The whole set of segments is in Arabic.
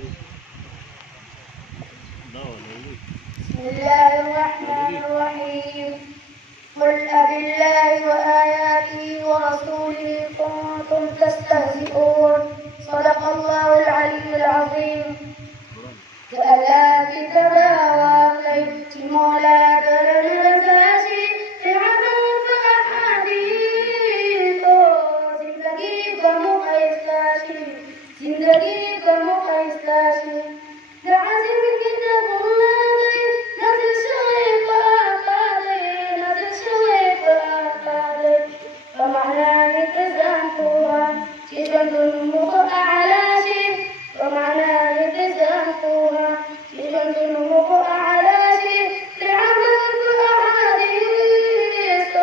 بسم الله الرحمن الرحيم. قل أبالله وآياته ورسوله كنتم تستهزئون. صدق الله العلي العظيم. كألا كتبا وقيت مولا درن رزاشي لعمل فأحاديث زندگی بمقایستاشی زندگی بمقایستاشی لعزم كتاب الله نزل شوي فأقالي نزل شوي فأقالي ومعنى نتزامتها شجن دنمخ أعلاشي ومعنى نتزامتها شجن دنمخ أعلاشي لعمل فأحاديث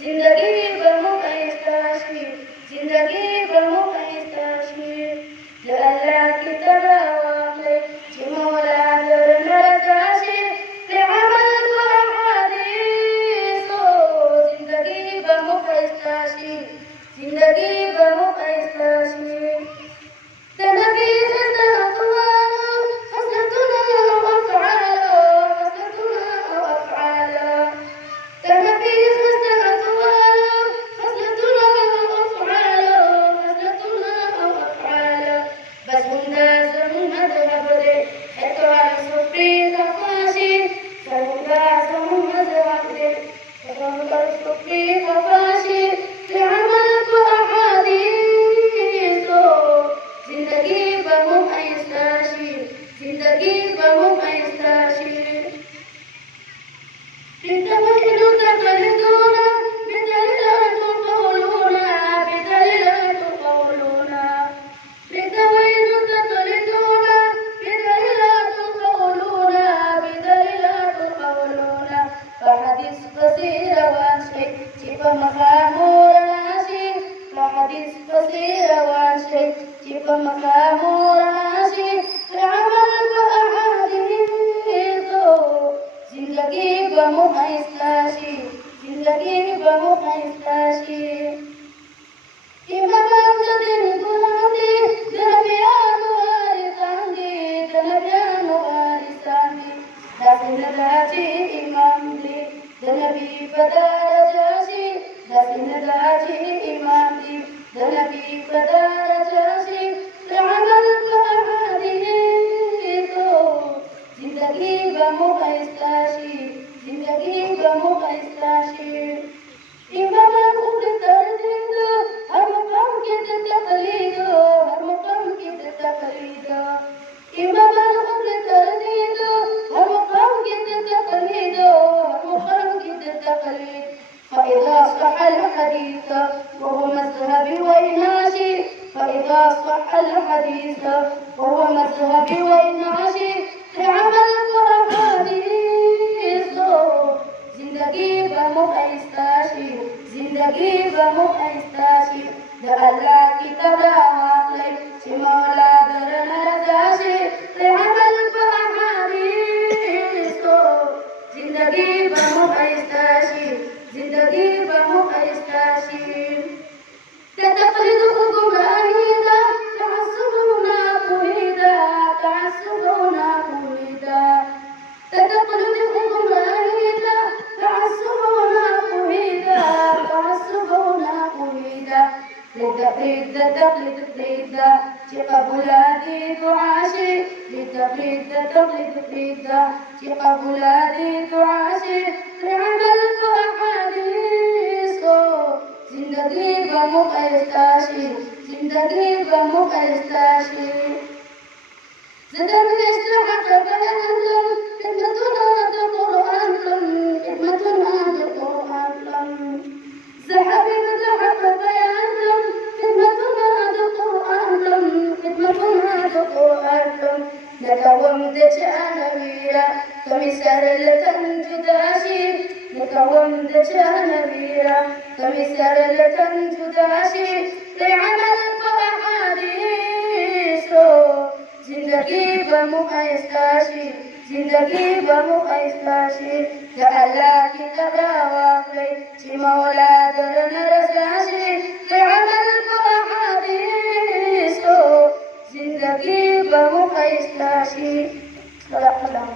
زندگی بمقایستاشی زندگی بمقایستاشی لألا كتبا مولا درن رزاشی لعمل فأحاديث زندگی بمقایستاشی زندگی بمقایستاشی تنبي أقوالا خصلتنا وأفعالا خصلتنا وأفعالا تنبي أقوالا خصلتنا وأفعالا خصلتنا وأفعالا بس الناس من مذهب دي حتى الصفي خفاشي فالناس من مذهب دي حتى الصفي خفاشي لعمل فأحاديث زندگی بمقایستاشی زندگی بمقایستاشی بالتوحيد تقلدون بدليل تقولون بدليل تقولون بالتوحيد تقلدون بدليل تقولون بدليل تقولون فحديث قصير واشي شبه مخامور ناشي فحديث قصير واشي شبه مخامور ناشي لعمل فأحاديث زندگی بمقایستاشی زندگی بمقایستاشی إمام جديد عندي دنبيان وارثاندي دنبيان وارثاندي داسن راجي إمام دي دنبي بدار جاشي داسن راجي إمام دي دنبي بدار جاشي لعمل فأحاديث زندگی بمقایستاشی زندگی بمقایستاشی إمام خوب تردید هر مقام کی تقلید هر مقام کی تقلید إمام خوب تردید هر مقام کی تقلید هر مقام کی تقلید فإذا صح الحديث وهو مذهبي وإناشي فإذا صح الحديث وهو مذهبي وإناشي لعمل فأحاديث زندگی بمقایستاشی زندگی بمقایستاشی لألا كتبا وقلي مولا درن رزاشي لعمل فأحاديث زندگی بمقایستاشی زندگی بمقایستاشی تتقلد خطب أهيدا تعصبنا قهيدا تعصبنا قهيدا تتقلد خطب أهيدا تعصبنا قهيدا تعصبنا قهيدا للتقليد تقليد قبلادي تعاشي للتقليد تقليد قبلادي تعاشي لعمل فأحاديث زندگی بمقایستاشی زندگی بمقایستاشی زندگی استحق بيانكم خدمتنا بقرآنكم خدمتنا بقرآنكم زحبي زحق بيانكم خدمتنا بقرآنكم خدمتنا بقرآنكم نكوم دجانا ويرا كمسار لتنجداشي نكوم دجانا ويرا كمسار لتنجداشي لعمل فأحاديث زندگی بمقایستاشی زندگی بمقایستاشی لألا كتبا وقلي مولا درن رزاشي لعمل فأحاديث जिंदगी बमुखैस्ता she. Salam.